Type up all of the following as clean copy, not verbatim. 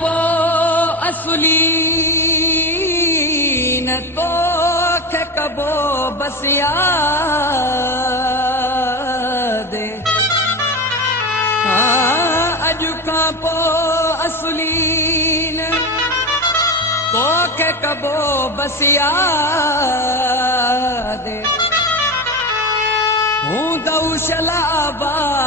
पोइ असुली न तोखे कबो बसि यादि अॼु खां पोइ असुली न तोखे कबो बसि यादि हूंदउ शलाबाद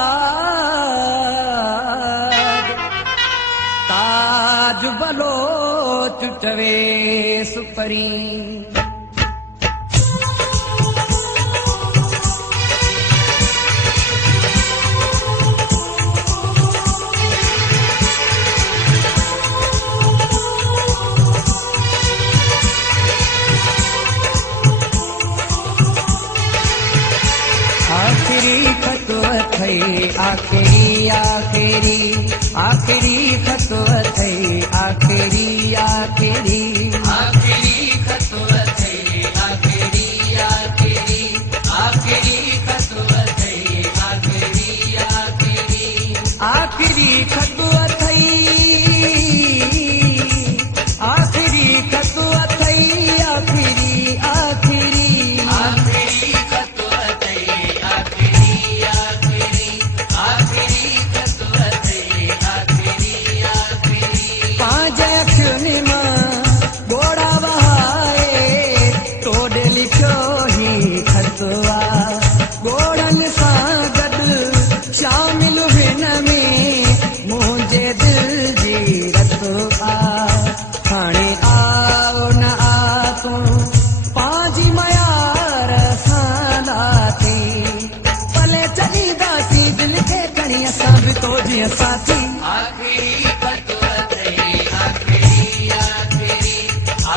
ताज बलोच चवे सुपरी आखिरी खतव थई आखिरी आखिरी आखिरी खतव थई आखिरी आखिरी आखिरी खतव थई आखिरी आखिरी आखिरी खतव थई आखिरी आखिरी आखिरी खतव थई आखिरी खतव थई आखिरी आखिरी गोड़न सां गॾु शामिल हिन में मुंहिंजे दिल जी रतो आ हाणे आओ न आ तूं पंहिंजी मयार सां लाथी भले चलींदासीं दिल खे खणी असां बि तो जीअं साथी आखिरी खतव थई आखिरी आखिरी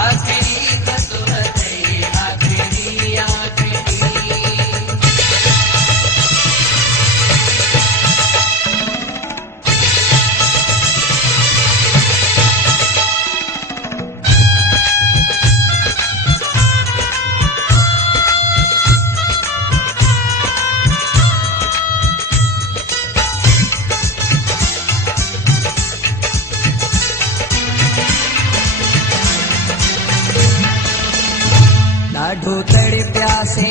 आखिरी खतव थई आखिरी आखिरी ॾाढो तड़पियासे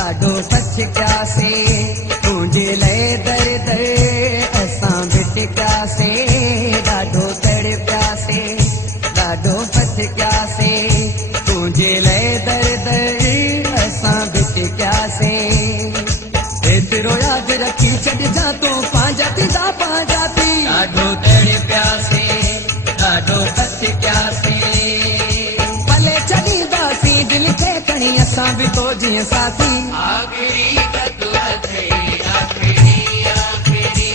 ॾाढो सचकासे तुंहिंजे लाइ दर दर असां भिटकासे ॾाढो तड़पियासे ॾाढो सचकासे तुंहिंजे लाइ दर दर असां भिटकासे एतिरो यादि रखी छॾिजां तूं पंहिंजा थींदा पंहिंजा थी ॾाढो तड़पियासे ॾाढो सचकासे भले चलींदासीं दिल खे खणी असां बि तो जीअं साथी आखिरी खतव थई आखिरी आखिरी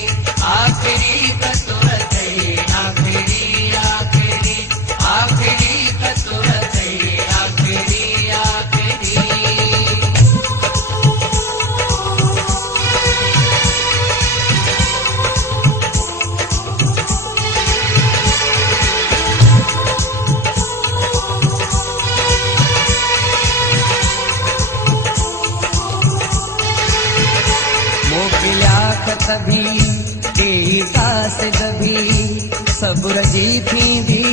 आखिरी खतव थई आखिरी आखिरी आखिरी खतव थई आखिरी आखिरी कभी तेरी कासिद भी सब्र जी थींदी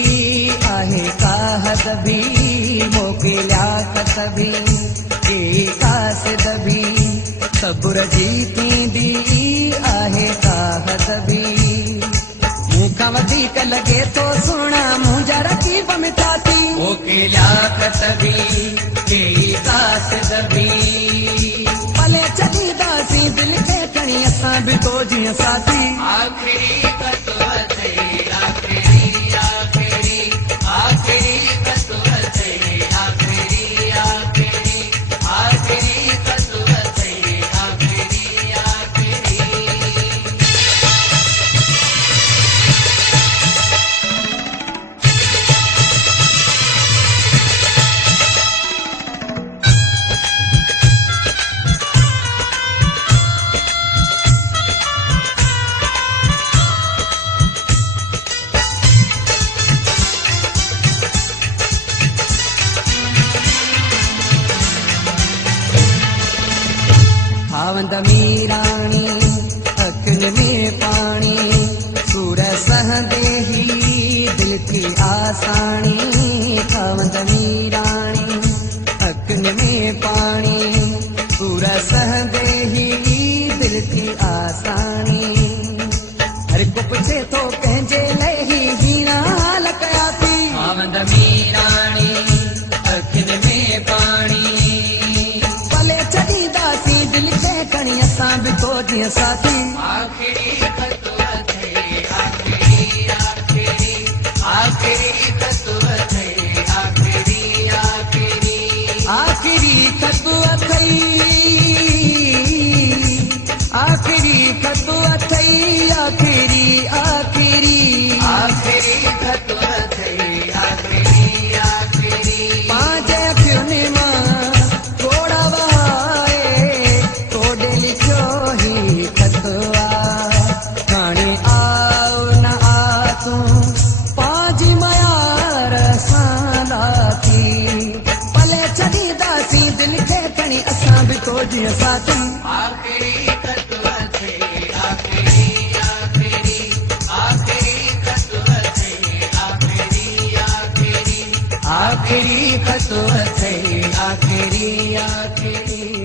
आहे काहद भी मोकिलिया कभी तेरी कासिद भी सब्र जी थींदी आहे काहद भी मूंखां वधीक लॻे थो सुहिणा मुंहिंजा रकीब में छाती मोकिलिया कभी तेरी कासिद भी भले चलींदासीं दिल खे खणी असां बि तो जीअं साथी आखिरी खतव थई आखिरी आखिरी आखिरी खतव थई आखिरी आखिरी आखिरी खतव थई आखिरी आखिरी खावंद मीराणी अखियुनि में पाणी सूर सहंदे ही आसानी खवंद मीराणी अखियुनि में पाणी पूरा सहंदे ही दिल थी आसानी हर को पुछे थो कंहिंजे लाइ ही हीरा हाल कया थी खवंद मीराणी अखियुनि में पाणी भले छॾींदासीं दिल खे खणी असां बि तो जीअं साथी आखिरी ख़त अथई आखिरी आखिरी आखिरी ख़त अथई आखिरी आखिरी आखिरी ख़त अथई आखिरी ख़त अथई आखिरी आखिरी आखिरी ख़त अथई आखिरी आखिरी पंहिंजे अखियुनि मां थोड़ा वहाए तोॾे लिखियो ही ख़त हाणे आओ न आ तूं पंहिंजी मयार सां लाथी भले छॾींदासीं दिल खे खणी असां बि तो जीअं साथी आखिरी ख़त अथई आखिरी आखिरी आखिरी ख़त अथई आखिरी आखिरी आखिरी ख़त अथई आखिरी आखिरी